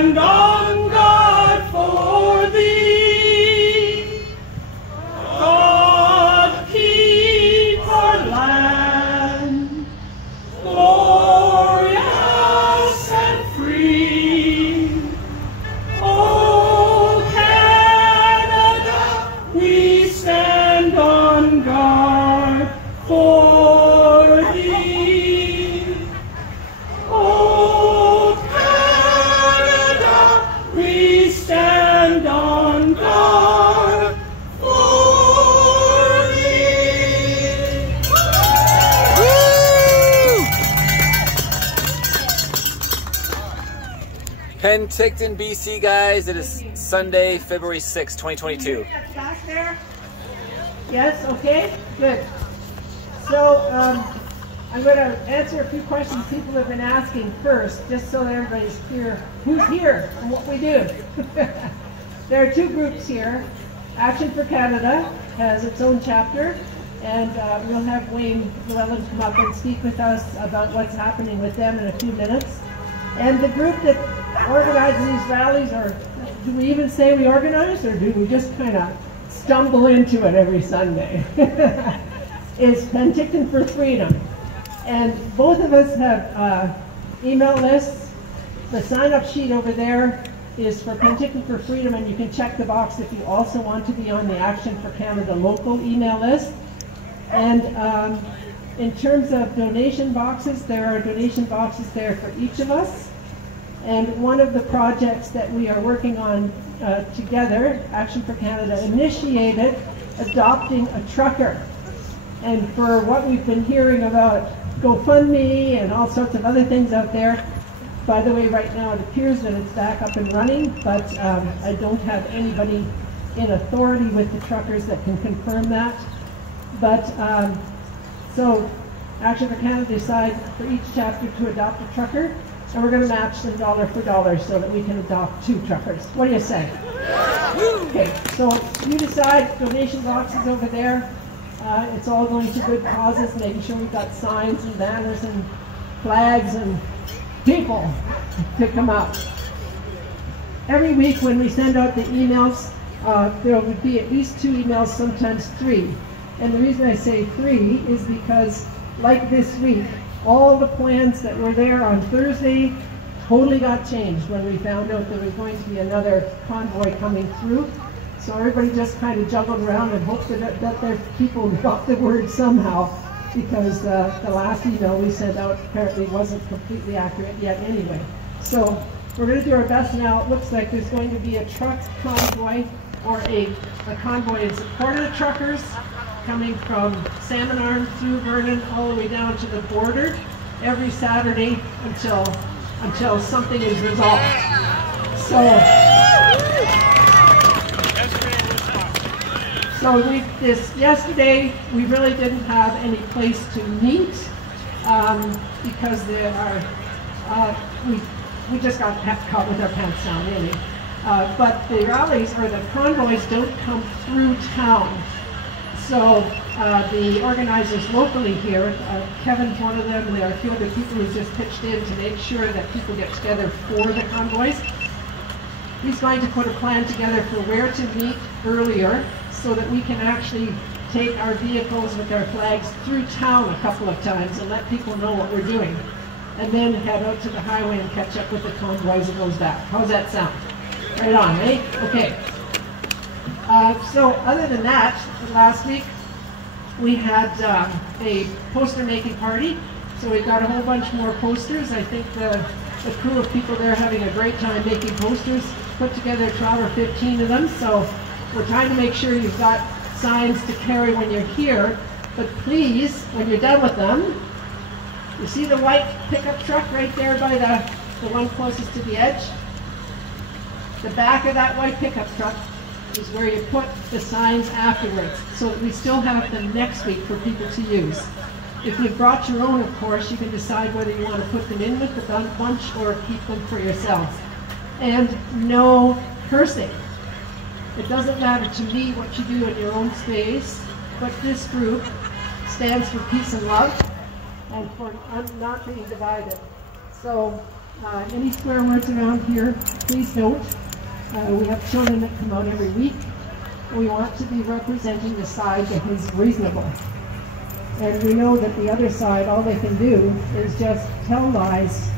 stand on guard for thee. God keep our land glorious and free. Oh, Canada, we stand on guard for thee. Oh, Canada, we stand on guard for thee. Pentiction, BC, guys. It is Sunday, February 6, 2022. Back there? Yes, okay, good. So I'm going to answer a few questions people have been asking first, just so that everybody's clear who's here and what we do. There are two groups here. Action for Canada has its own chapter, and we'll have Wayne Llewellyn come up and speak with us about what's happening with them in a few minutes. And the group that organizes these rallies, or do we even say we organize, or do we just kind of stumble into it every Sunday? Is Pentiction for Freedom. And both of us have email lists. The sign-up sheet over there is for Pentiction for Freedom, and you can check the box if you also want to be on the Action for Canada local email list. And in terms of donation boxes, there are donation boxes there for each of us. And one of the projects that we are working on together, Action for Canada, initiated adopting a trucker. And for what we've been hearing about GoFundMe and all sorts of other things out there, by the way, right now it appears that it's back up and running, but I don't have anybody in authority with the truckers that can confirm that. But so Action for Canada decided for each chapter to adopt a trucker, and we're going to match them dollar for dollar so that we can adopt 2 truckers. What do you say? Okay, so you decide. Donation boxes over there. It's all going to good causes, making sure we've got signs and banners and flags and people to come out. Every week when we send out the emails, there would be at least 2 emails, sometimes 3. And the reason I say 3 is because, like this week, all the plans that were there on Thursday totally got changed when we found out there was going to be another convoy coming through. So everybody just kind of juggled around and hoped that their people got the word somehow, because the last email we sent out apparently wasn't completely accurate yet anyway. So we're going to do our best now. It looks like there's going to be a truck convoy, or a convoy in support of the truckers, coming from Salmon Arm through Vernon all the way down to the border every Saturday until something is resolved. Yesterday we really didn't have any place to meet because there are we just got caught with our pants down really. But the rallies, or the convoys, don't come through town. So the organizers locally here, Kevin's one of them, and there are a few other people who just pitched in to make sure that people get together for the convoys. He's going to put a plan together for where to meet earlier so that we can actually take our vehicles with our flags through town a couple of times and let people know what we're doing. And then head out to the highway and catch up with the convoys and goes back. How's that sound? Right on, eh? Okay. So other than that, last week we had a poster making party. So we've got a whole bunch more posters. I think the crew of people there are having a great time making posters. Put together 12 or 15 of them. So we're trying to make sure you've got signs to carry when you're here. But please, when you're done with them, you see the white pickup truck right there by the one closest to the edge? The back of that white pickup truck is where you put the signs afterwards, so that we still have them next week for people to use. If you've brought your own, of course, you can decide whether you want to put them in with the bunch or keep them for yourselves. And no cursing. It doesn't matter to me what you do in your own space, but this group stands for peace and love and for not being divided. So Any swear words around here, please don't. We have children that come out every week. We want to be representing the side that is reasonable. And we know that the other side, all they can do is just tell lies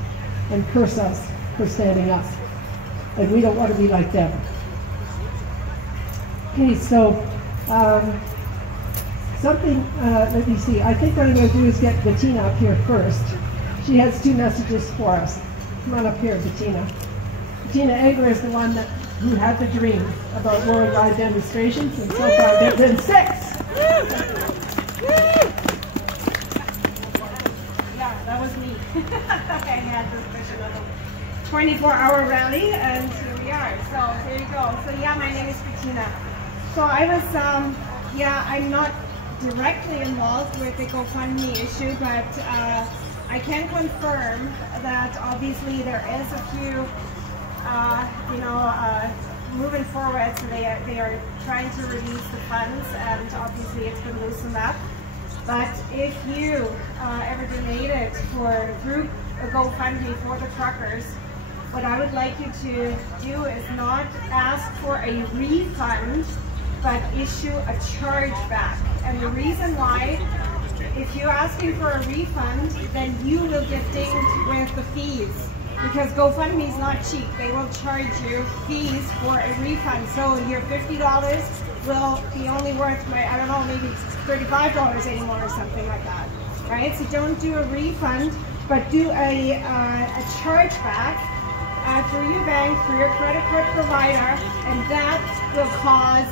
and curse us for standing up. And we don't want to be like them. Okay, so let me see. I think what I'm going to do is get Bettina up here first. She has 2 messages for us. Come on up here, Bettina. Bettina Egger is the one who had the dream about worldwide demonstrations, and so far there have been 6. Yeah, that was me. I had this vision of a 24-hour rally, and here we are. So there you go. So yeah, my name is Bettina. So I was, I'm not directly involved with the GoFundMe issue, but I can confirm that obviously there is a few, moving forward. So they are trying to release the funds, and obviously it's been loosened up. But if you ever donated through a GoFundMe for the truckers, what I would like you to do is not ask for a refund, but issue a chargeback. And the reason why, if you're asking for a refund, then you will get dinged with the fees. Because GoFundMe is not cheap. They will charge you fees for a refund. So your $50 will be only worth, I don't know, maybe $35 anymore or something like that. Right? So don't do a refund, but do a chargeback through your bank, through your credit card provider, and that will cause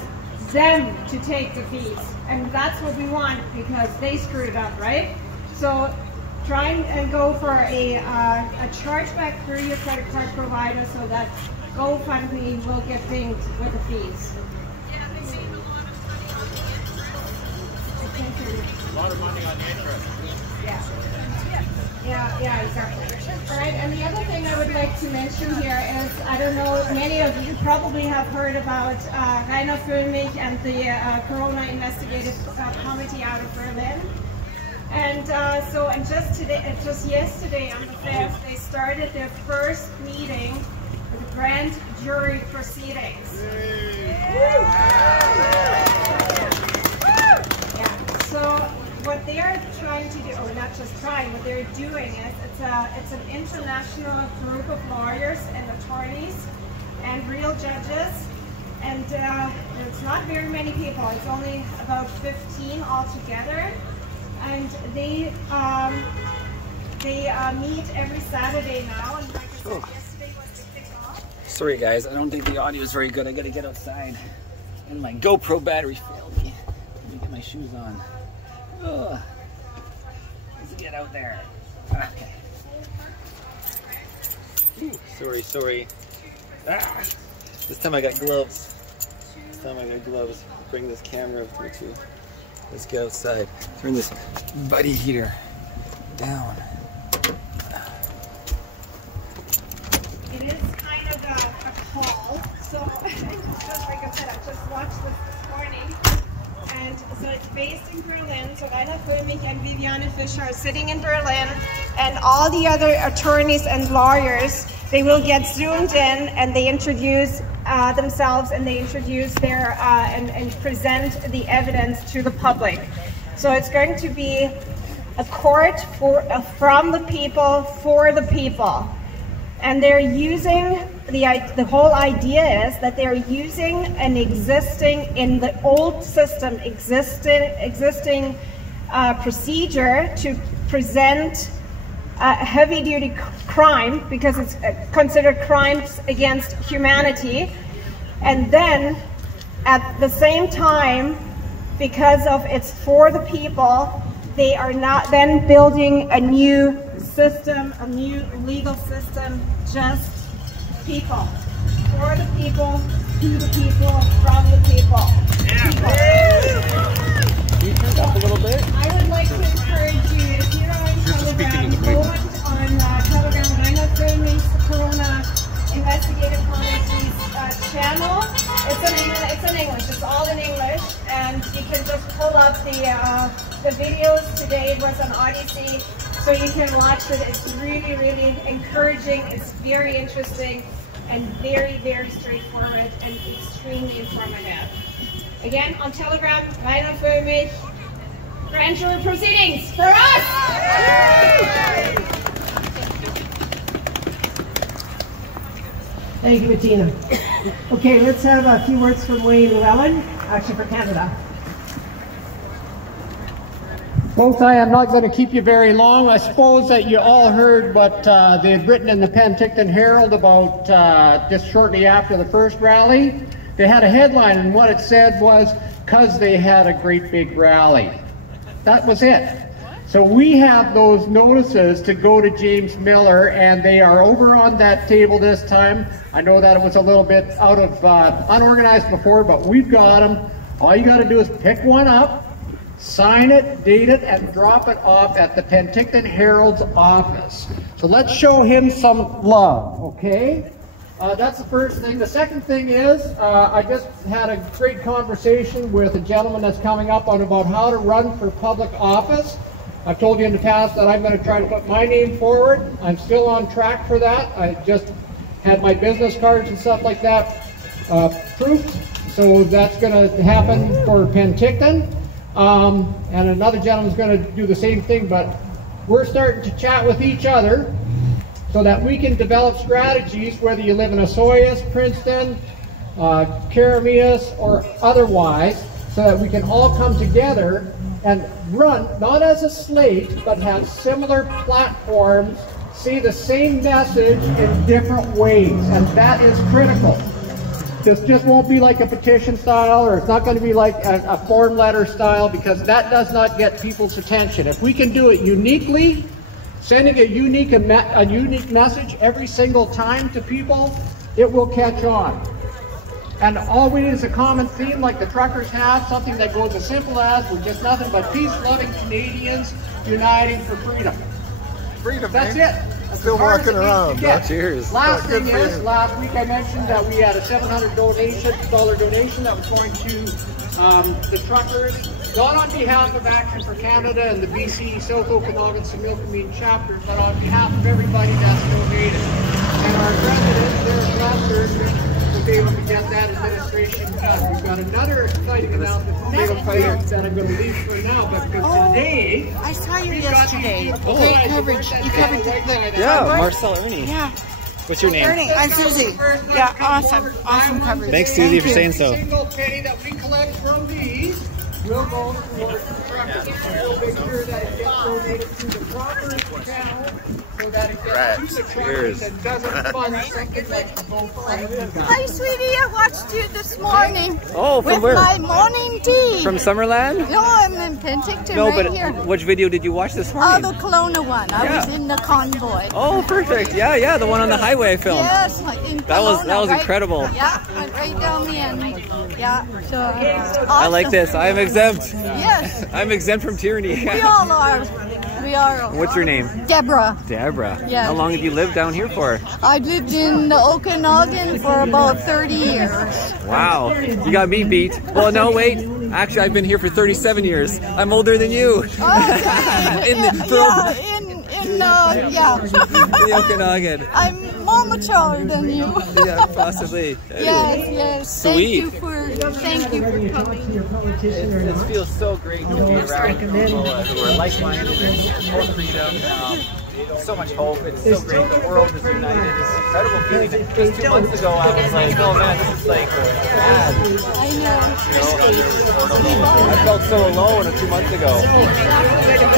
them to take the fees. And that's what we want, because they screwed it up, right? So try and go for a chargeback through your credit card provider so that GoFundMe will get dinged with the fees. Yeah, they made a lot of money on the interest. Yeah, exactly. All right, and the other thing I would like to mention here is, I don't know, many of you probably have heard about Rainer Föllmich and the Corona Investigative Committee out of Berlin. And just yesterday on the 5th, they started their first meeting with grand jury proceedings. So what they are trying to do, or not just trying, what they're doing is it's an international group of lawyers and attorneys and real judges, and it's not very many people. It's only about 15 altogether, and they meet every Saturday now. And like I said, yesterday was the kickoff. Sorry guys, I don't think the audio is very good. I gotta get outside, and my GoPro battery failed me. Let me get my shoes on. Ugh. Let's get out there. Okay. Ooh, sorry. Ah. This time I got gloves. Bring this camera with me too. Let's get outside. Turn this buddy heater down. It is kind of a call. So, just like I said, I just watched this morning. And so it's based in Berlin. So Rainer Föllmich and Viviane Fischer are sitting in Berlin, and all the other attorneys and lawyers, they will get zoomed in, and they introduce themselves, and they introduce their and present the evidence to the public. So it's going to be a court from the people for the people, and they're using the whole idea is that they're using an existing, in the old system, existing procedure to present a heavy-duty crime, because it's considered crimes against humanity, and then at the same time, because of it's for the people, they are not then building a new system, a new legal system, just people, for the people, to the people, from the people. Can you turn it up a little bit? I would like to encourage you, if you're on Telegram, go on Telegram, Rainer Föllmich's Corona Investigative Committee's channel. It's in English. It's all in English, and you can just pull up the videos. Today it was on Odyssey. so you can watch it. It's really, really encouraging. It's very interesting and very, very straightforward and extremely informative. Again, on Telegram, reiner für mich, grand jury proceedings for us! Thank you, Bettina. Okay, let's have a few words from Wayne Llewellyn, actually for Canada. Folks, I am not going to keep you very long. I suppose that you all heard what they had written in the Pentiction Herald about just shortly after the first rally. They had a headline, and what it said was, "'Cause they had a great big rally." That was it. So we have those notices to go to James Miller, and they are over on that table this time. I know that it was a little bit out of unorganized before, but we've got them. All you got to do is pick one up, sign it, date it, and drop it off at the Pentiction Herald's office. So let's show him some love, okay? That's the first thing. The second thing is, I just had a great conversation with a gentleman that's coming up on about how to run for public office. I've told you in the past that I'm going to try to put my name forward. I'm still on track for that. I just had my business cards and stuff like that proofed. So that's going to happen for Pentiction. And another gentleman's going to do the same thing, but we're starting to chat with each other so that we can develop strategies, whether you live in Osoyoos, Princeton, Karamias, or otherwise, so that we can all come together and run, not as a slate, but have similar platforms, see the same message in different ways, and that is critical. This just won't be like a petition style, or it's not going to be like a form letter style, because that does not get people's attention. If we can do it uniquely, sending a unique message every single time to people, it will catch on. And all we need is a common theme like the truckers have, something that goes as simple as, we're just nothing but peace-loving Canadians uniting for freedom. Freedom, That's man. it. That's Still walking around. Cheers. Last thing is, last week I mentioned that we had a $700 donation that was going to the truckers, not on behalf of Action for Canada and the BC South Okanagan Similkameen chapter, but on behalf of everybody that's donated. And our president, their ambassador, will be able to get that administration done. We've got another exciting announcement from Freedom Fighters that I'm going to leave for now, but today... I saw you yesterday. Oh, Great coverage. You covered the Yeah, Marcel Ernie. Yeah. What's your name? Ernie, I'm Susie. Yeah, awesome. Awesome coverage. Thanks, Susie, for saying so. Every single penny that we collect from these will go towards the truckers. We'll make sure that it gets donated to the proper channel so that it gets to the truckers and doesn't fund something like the boat fund. Hi, sweetie. I watched you this morning. Oh, from with where? my morning tea. From Summerland? No, I'm in Pentiction No, right but here. which video did you watch this Oh, morning? the Kelowna one. I was in the convoy. Oh, perfect. Yeah, yeah, the one on the highway I filmed. Yes, like in That was Kelowna, incredible. Yeah, went right down the end. Yeah, so awesome. I like this. I am exempt. Yes, I'm exempt from tyranny. we all are. We are. What's your name? Deborah. Deborah. Yeah. How long have you lived down here for? I lived in the Okanagan for about 30 years. Wow. You got me beat. Well, no, wait. Actually, I've been here for 37 years. I'm older than you. Okay. In the the Okanagan. I'm more mature than you. Yeah, possibly. Yes. Sweet. Thank you for coming. It feels so great to be around people who are like-minded and full of freedom. So much hope. It's so great. The world is united. It's an incredible feeling. Just 2 months ago, I was like, oh man, this is like bad. I know. I felt so alone 2 months ago.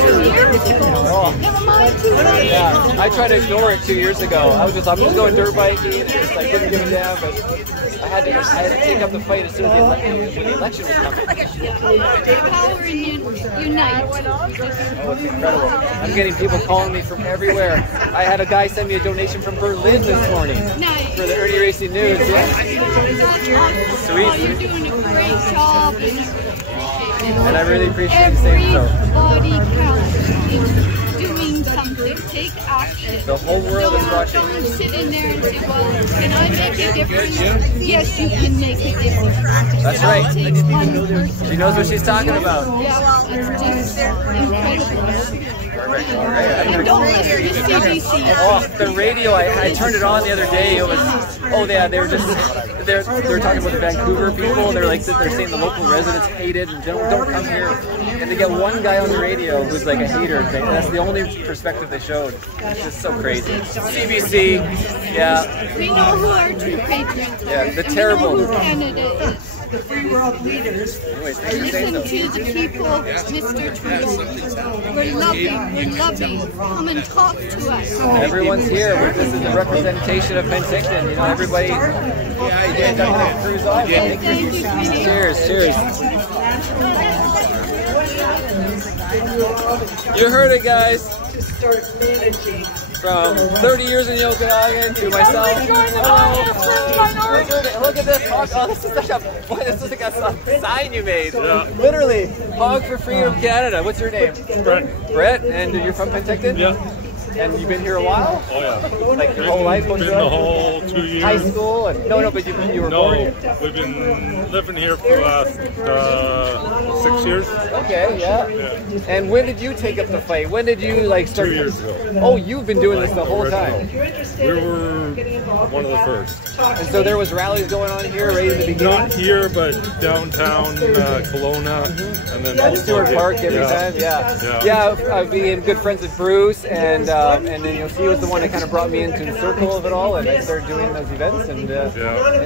2 years ago. Never mind 2 years. Yeah, I tried to ignore it 2 years ago. I'm just going dirt biking and just like didn't give a damn, but I had to take up the fight as soon as the election was coming. Power unite. Oh, it's incredible. I'm getting people calling me from everywhere. I had a guy send me a donation from Berlin this morning for the Ernie Racing News. Yeah. Sweet. Oh, you're doing a great job. And I really appreciate you saying so. Everybody counts. Doing something. Take action. The whole world is watching. Don't sit in there and say, well, can I make a difference? Yes, you can make a difference. That's right. It takes one person. She knows what she's talking about. Yeah, it's just incredible. regular, right? Don't listen to CBC. Oh, the radio! I turned it on the other day. It was, oh yeah, they were talking about the Vancouver people. They're saying the local residents hate it and don't come here. And they get one guy on the radio who's like a hater. That's the only perspective they showed. It's just so crazy. CBC, yeah. We know who our true patrons are. Yeah, the and terrible. We know who Canada is. The free world leaders. Listen to the people, Mr. Trudeau. We're loving. Come and talk to us. Everyone's here. This is the representation of Pentiction. You know, everybody. Cruise off. Cheers, cheers. You heard it, guys. To start managing. From 30 years in the Okanagan to myself. Look at this. Oh, this is such a, boy, this is like a sign you made. Yeah. Literally, Hog for Freedom Canada. What's your name? Brett. Brett, and you're from Pentiction? Yeah. And you've been here a while? Oh yeah. Like your whole life? Been the whole 2 years. High school? And, no, but you were born here? No, we've been living here for the last 6 years. Okay, yeah. And when did you take up the fight? When did you like start? 2 years ago. Oh, you've been doing this the whole time. We were one of the first. And so there was rallies going on here right in the beginning? Not here, but downtown Kelowna. And then at Stewart Park every time, yeah. Being good friends with Bruce, and then he was the one that kind of brought me into the circle of it all, and I started doing those events, and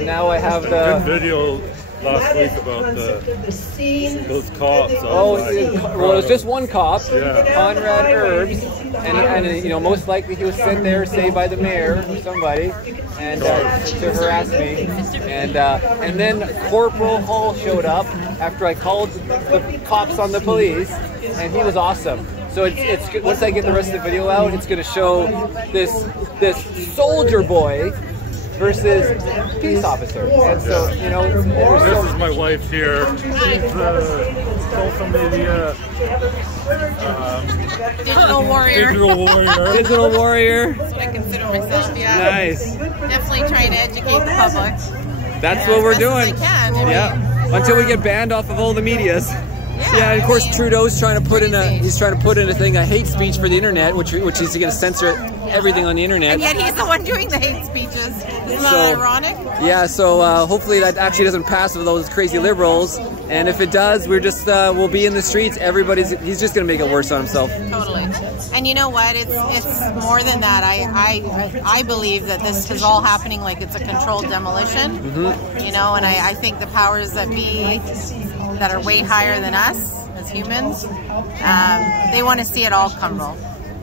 now I have the good video last week about those cops. Well, it was just one cop, Conrad Herbs, and most likely he was sent there, say by the mayor or somebody, and to harass me, and then Corporal Hall showed up after I called the cops on the police, and he was awesome. So it's once I get the rest of the video out, it's going to show this soldier boy versus peace officer. And so, this is my wife here. She's social media digital warrior. Digital warrior. That's what I consider myself. Yeah. Nice. Definitely trying to educate the public. That's what we're doing. As I can. Until we get banned off of all the medias. Yeah, and of course Trudeau's trying to put in a hate speech for the internet, which he's going to censor everything on the internet. And yet he's the one doing the hate speeches. Isn't that ironic? Yeah, so hopefully that actually doesn't pass with those crazy liberals. And if it does, we'll be in the streets. He's just going to make it worse on himself. Totally. And you know what? It's more than that. I believe that this is all happening like it's a controlled demolition. And I think the powers that be that are way higher than us as humans, they want to see it all crumble.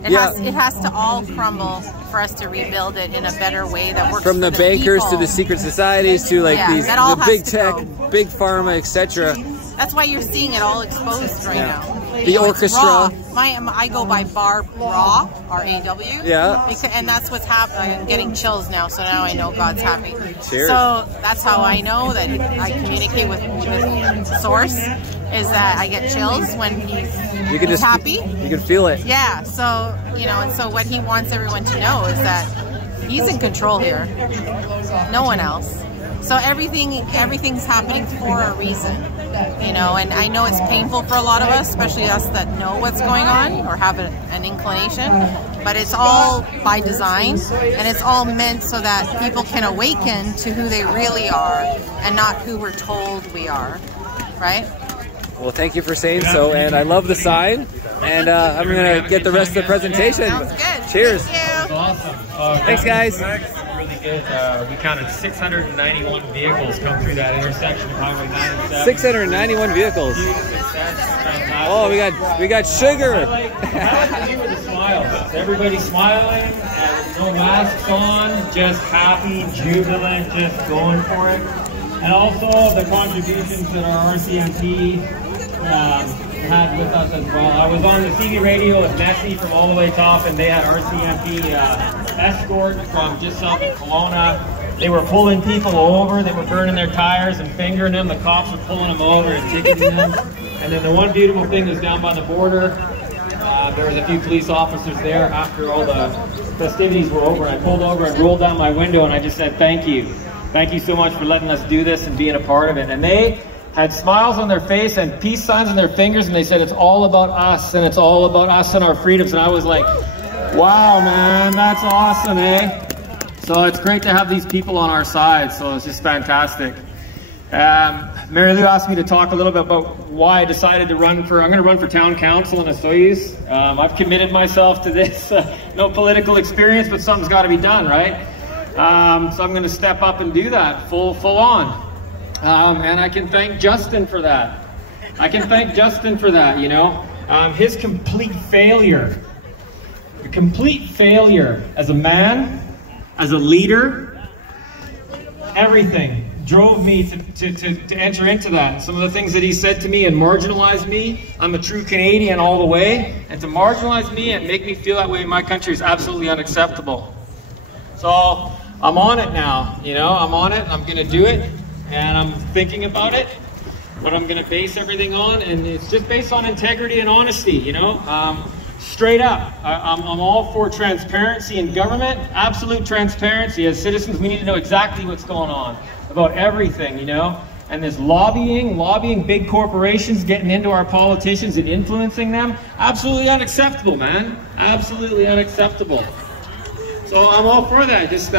It has to all crumble for us to rebuild it in a better way that works from the bankers people. To the secret societies to like the big tech, big pharma, etc. That's why you're seeing it all exposed right now. The orchestra. I go by Barb Raw, R-A-W. Yeah. And that's what's happening. I'm getting chills now, so now I know God's happy. Cheers. So that's how I know that I communicate with the source, is that I get chills when he's happy. You can feel it. Yeah, so, and so what he wants everyone to know is that he's in control here. No one else. So everything's happening for a reason, and I know it's painful for a lot of us, especially us that know what's going on or have an inclination, but it's all by design, and it's all meant so that people can awaken to who they really are and not who we're told we are, right? Well, thank you for saying so, and I love the sign, and I'm going to get the rest of the presentation. Sounds good. Cheers. Thank you. Awesome. Thanks, guys. Really good. We counted 691 vehicles come through that intersection of Highway 97. 691 vehicles. Oh, we got sugar. The smiles. Everybody smiling, no masks on, just happy, jubilant, just going for it. And also the contributions that our RCMP had with us as well. I was on the CB radio with Messi from all the way top, and they had RCMP escort from just south of Kelowna. They were pulling people over. They were burning their tires and fingering them. The cops were pulling them over and ticketing them. And then the one beautiful thing was down by the border. There was a few police officers there after all the festivities were over. I pulled over and rolled down my window, and I just said, thank you. Thank you so much for letting us do this and being a part of it. And had smiles on their face and peace signs on their fingers, and they said, it's all about us, and it's all about us and our freedoms. And I was like, wow, man, that's awesome, eh? So it's great to have these people on our side, so it's just fantastic. Mary Lou asked me to talk a little bit about why I decided to run for, I'm going to run for town council in Osoyoos. I've committed myself to this, no political experience, but something's got to be done, right? So I'm going to step up and do that full on. And I can thank Justin for that. You know, his complete failure as a man, as a leader, everything drove me to enter into that. Some of the things that he said to me and marginalized me. I'm a true Canadian all the way, and to marginalize me and make me feel that way in my country is absolutely unacceptable. So I'm on it now, you know, I'm on it, I'm gonna do it, and I'm thinking about it, what I'm gonna base everything on, and it's just based on integrity and honesty, you know. Straight up, I'm all for transparency in government, absolute transparency. As citizens, we need to know exactly what's going on about everything, you know. And this lobbying big corporations, getting into our politicians and influencing them, absolutely unacceptable, man. Absolutely unacceptable. So I'm all for that. Just,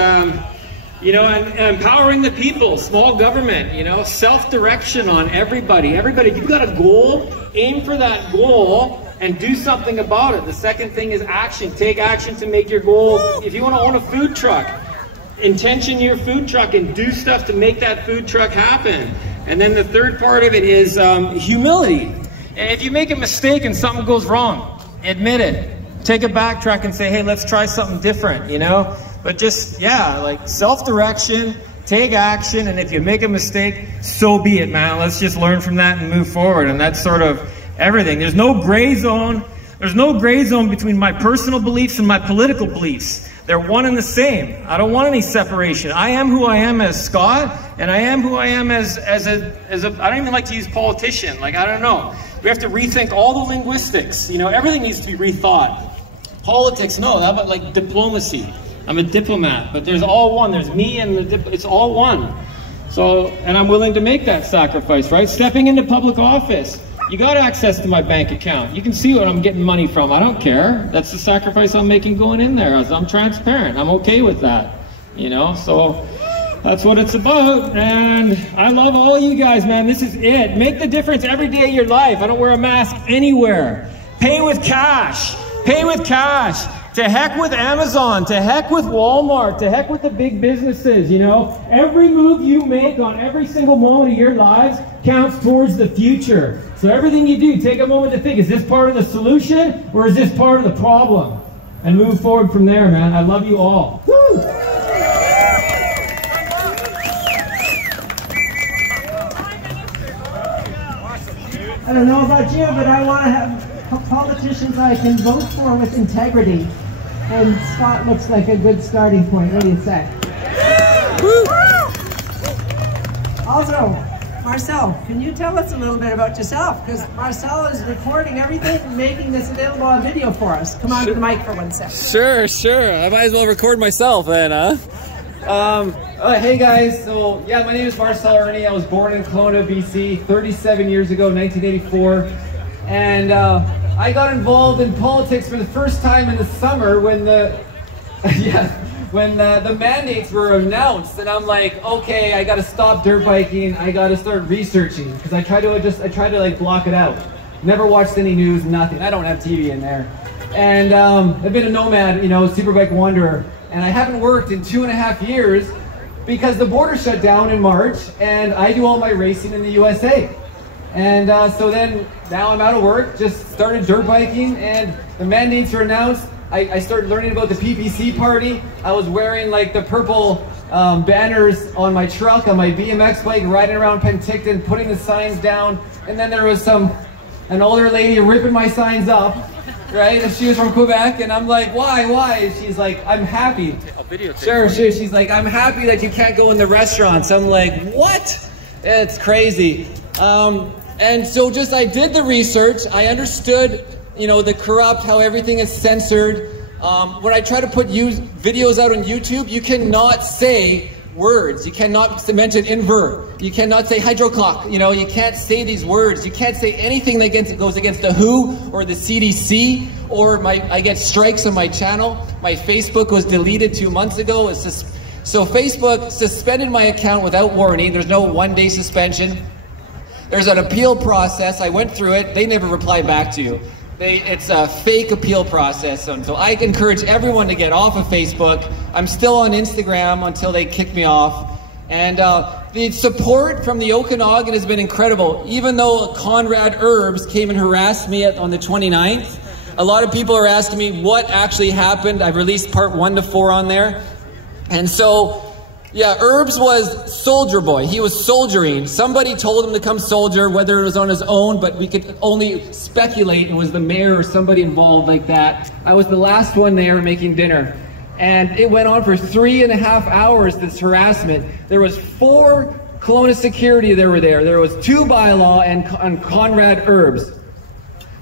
you know, and empowering the people, small government, you know, self-direction on everybody. Everybody, if you've got a goal, aim for that goal and do something about it. The second thing is action. Take action to make your goal. If you want to own a food truck, intention your food truck and do stuff to make that food truck happen. And then the third part of it is humility. And if you make a mistake and something goes wrong, admit it. Take a backtrack and say, hey, let's try something different, you know? But just, yeah, like self-direction, take action, and if you make a mistake, so be it, man. Let's just learn from that and move forward. And that's sort of everything. There's no gray zone. There's no gray zone between my personal beliefs and my political beliefs. They're one and the same. I don't want any separation. I am who I am as Scott, and I am who I am as a I don't even like to use politician. Like, I don't know. We have to rethink all the linguistics. You know, everything needs to be rethought. Politics, no. How about like diplomacy? I'm a diplomat, but there's all one. There's me and it's all one. So, and I'm willing to make that sacrifice, right? Stepping into public office. You got access to my bank account. You can see what I'm getting money from. I don't care. That's the sacrifice I'm making going in there. I'm transparent. I'm okay with that, you know? So that's what it's about. And I love all you guys, man. This is it. Make the difference every day of your life. I don't wear a mask anywhere. Pay with cash. Pay with cash. To heck with Amazon, to heck with Walmart, to heck with the big businesses, you know. Every move you make on every single moment of your lives counts towards the future. So everything you do, take a moment to think, is this part of the solution or is this part of the problem? And move forward from there, man. I love you all. Woo! I don't know about you, but I want to have politicians I can vote for with integrity. And Scott looks like a good starting point. What do you say? Also, Marcel, can you tell us a little bit about yourself? Because Marcel is recording everything and making this available on video for us. Come on to the mic for 1 second. Sure. I might as well record myself then, huh? Hey guys, so yeah, my name is Marcel Ernie. I was born in Kelowna, BC, 37 years ago, 1984. And I got involved in politics for the first time in the summer when the mandates were announced, and I'm like, okay, I got to stop dirt biking. I got to start researching because I try to like block it out. Never watched any news, nothing. I don't have TV in there, and I've been a nomad, you know, superbike wanderer, and I haven't worked in 2.5 years because the border shut down in March, and I do all my racing in the USA. And so then, now I'm out of work, just started dirt biking, and the mandates were announced. I started learning about the PPC party. I was wearing like the purple banners on my truck, on my BMX bike, riding around Pentiction, putting the signs down. And then there was an older lady ripping my signs up, right? And she was from Quebec, and I'm like, why? And she's like, I'm happy. Sure. She's like, I'm happy that you can't go in the restaurants. I'm like, what? It's crazy. And so I did the research. I understood, you know, the corrupt, how everything is censored. When I try to put videos out on YouTube, you cannot say words. You cannot mention invert. You cannot say hydroclock. You know, you can't say these words. You can't say anything that goes against the WHO or the CDC, or I get strikes on my channel. My Facebook was deleted 2 months ago. So Facebook suspended my account without warning. There's no one-day suspension. There's an appeal process. I went through it. They never reply back to you. It's a fake appeal process. And so I encourage everyone to get off of Facebook. I'm still on Instagram until they kick me off. And the support from the Okanagan has been incredible. Even though Conrad Herbs came and harassed me on the 29th, a lot of people are asking me what actually happened. I've released part 1 to 4 on there. And so, yeah, Herbs was soldier boy. He was soldiering. Somebody told him to come soldier, whether it was on his own, but we could only speculate it was the mayor or somebody involved like that. I was the last one there making dinner. And it went on for 3.5 hours, this harassment. There was 4 Kelowna security that were there. There was 2 bylaw and Conrad Herbs.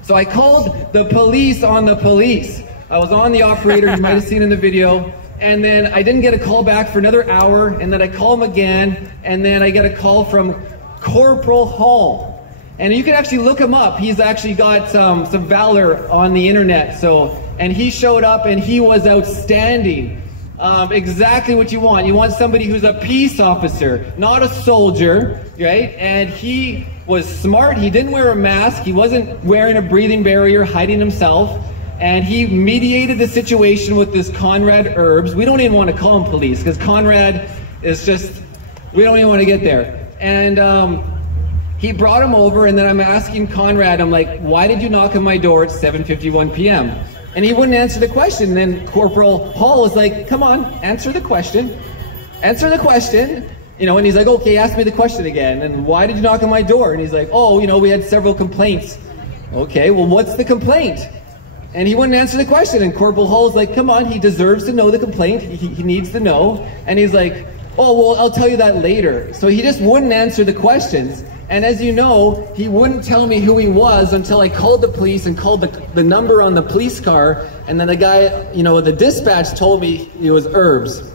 So I called the police on the police. I was on the operator, you might have seen in the video. And then I didn't get a call back for another hour, and then I call him again, and then I get a call from Corporal Hall. And you can actually look him up. He's actually got some valor on the internet. And he showed up and he was outstanding. Exactly what you want. You want somebody who's a peace officer, not a soldier, right? And he was smart. He didn't wear a mask. He wasn't wearing a breathing barrier, hiding himself. And he mediated the situation with this Conrad Herbs. We don't even want to call him police because Conrad is just, we don't even want to get there. And he brought him over, and then I'm asking Conrad, I'm like, why did you knock on my door at 7:51 p.m.? And he wouldn't answer the question. And then Corporal Hall was like, come on, answer the question. Answer the question. You know, and he's like, okay, ask me the question again. And why did you knock on my door? And he's like, oh, you know, we had several complaints. Okay, well, what's the complaint? And he wouldn't answer the question. And Corporal Hall's like, come on, he deserves to know the complaint. He needs to know. And he's like, oh, well, I'll tell you that later. So he just wouldn't answer the questions. And as you know, he wouldn't tell me who he was until I called the police and called the number on the police car. And then the guy, you know, the dispatch told me it was Herbs.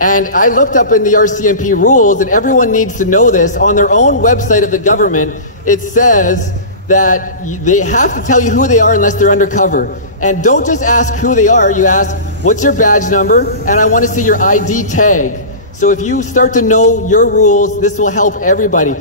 And I looked up in the RCMP rules, and everyone needs to know this. On their own website of the government, it says that they have to tell you who they are unless they're undercover. And don't just ask who they are, you ask, what's your badge number? And I want to see your ID tag. So if you start to know your rules, this will help everybody.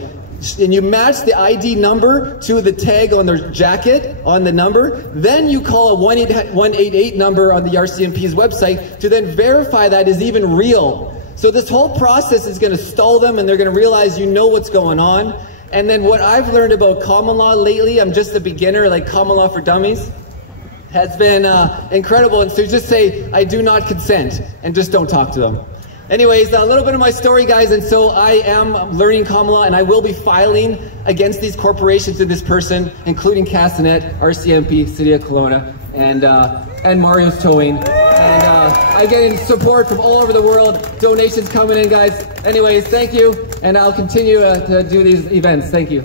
And you match the ID number to the tag on their jacket, on the number, then you call a 188 number on the RCMP's website to then verify that is even real. So this whole process is going to stall them, and they're going to realize you know what's going on. And then what I've learned about common law lately, I'm just a beginner, like common law for dummies, has been incredible. And so just say, I do not consent, and just don't talk to them. Anyways, a little bit of my story, guys, and so I am learning common law, and I will be filing against these corporations and this person, including Castanet, RCMP, City of Kelowna, and Mario's Towing. And I'm getting support from all over the world, donations coming in, guys. Anyways, thank you, and I'll continue to do these events. Thank you.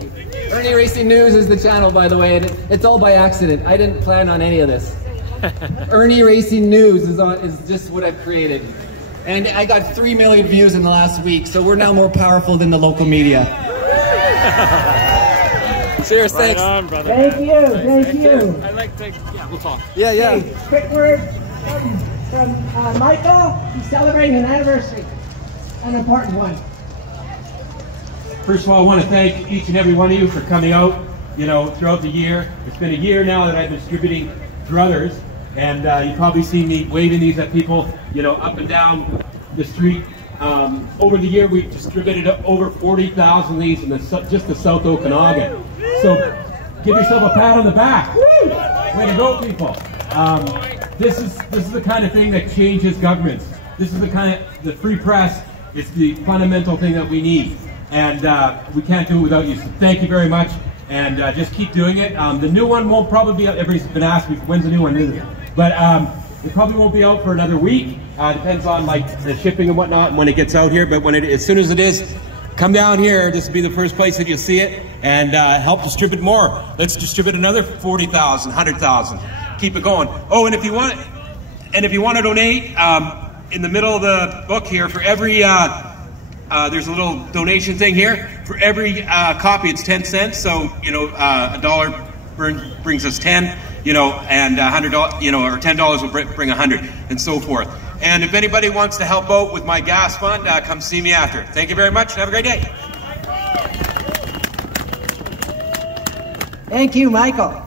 Ernie Racing News is the channel, by the way, and it's all by accident. I didn't plan on any of this. Ernie Racing News is just what I've created. And I got 3 million views in the last week, so we're now more powerful than the local media. Cheers, thanks. Right on, brother. Thank you. I like to, yeah, we'll talk. Yeah. Hey, quick word from Michael. He's celebrating an anniversary, an important one. First of all, I want to thank each and every one of you for coming out, you know, throughout the year. It's been a year now that I've been distributing druthers, and you've probably seen me waving these at people, you know, up and down the street. Over the year, we've distributed over 40,000 of these in just the South Okanagan. So give yourself a pat on the back. Way to go, people. This is the kind of thing that changes governments. This is the free press is the fundamental thing that we need. And we can't do it without you. So thank you very much. And just keep doing it. The new one won't probably be out. Everybody's been asking me, when's the new one? But it probably won't be out for another week. Depends on like the shipping and whatnot and when it gets out here. But when as soon as it is, come down here. This will be the first place that you'll see it, and help distribute more. Let's distribute another 40,000, 100,000. Keep it going. Oh, and if you want to donate, in the middle of the book here, for every, there's a little donation thing here. For every copy, it's 10 cents. So, you know, $1 brings us 10, you know, and $100, you know, or $10 will bring 100, and so forth. And if anybody wants to help out with my gas fund, come see me after. Thank you very much. Have a great day. Thank you, Michael.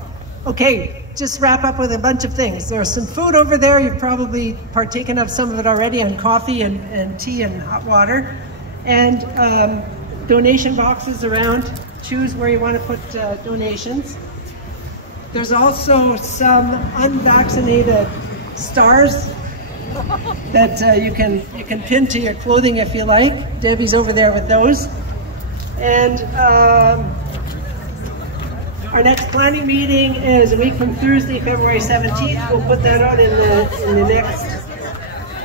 Okay, just wrap up with a bunch of things. There's some food over there. You've probably partaken of some of it already, and coffee and tea and hot water. And donation boxes around. Choose where you want to put donations. There's also some unvaccinated stars that you can pin to your clothing if you like. Debbie's over there with those. And our next planning meeting is a week from Thursday, February 17th. We'll put that out in the next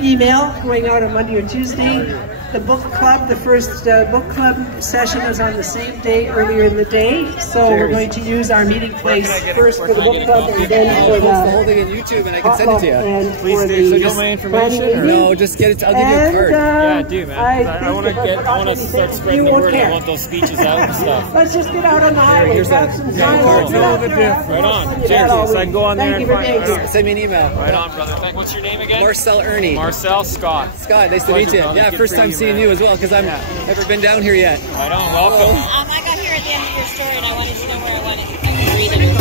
email going out on Monday or Tuesday. The book club, the first book club session is on the same day earlier in the day. So we're going to use our meeting place first for the book club and then for the whole thing on YouTube, and I can send it to you. Please do. So do you want my information? Or? No, just get it. I'll give you a card. Yeah, I do, man. I want to start spreading the word. I want those speeches out and stuff. Let's just get out on the highway. Here's that. Right on. Cheers. So I can go on there and find. Send me an email. Right on, brother. What's your name again? Marcel Ernie. Marcel Scott. Scott, nice to meet you. Yeah, first time seeing you as well, because I've never been down here yet. Right on, welcome. I got here at the end of your story, and I wanted to know where I can read it.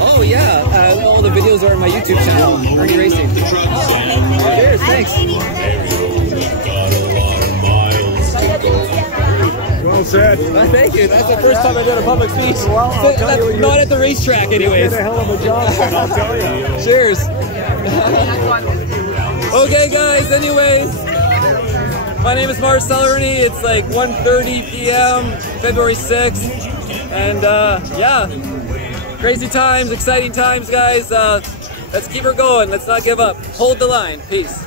Oh yeah, all the videos are on my YouTube channel, Ernie Racing. Cheers, thanks. Well said. Thank you. That's the first time I did a public speech. Well, not at the racetrack, anyways. You did a hell of a job, I'll tell you. Cheers. Okay, guys. Anyways. My name is Marcel Ernie. It's like 1:30 p.m. February 6th, and yeah, crazy times, exciting times, guys. Let's keep her going. Let's not give up. Hold the line. Peace.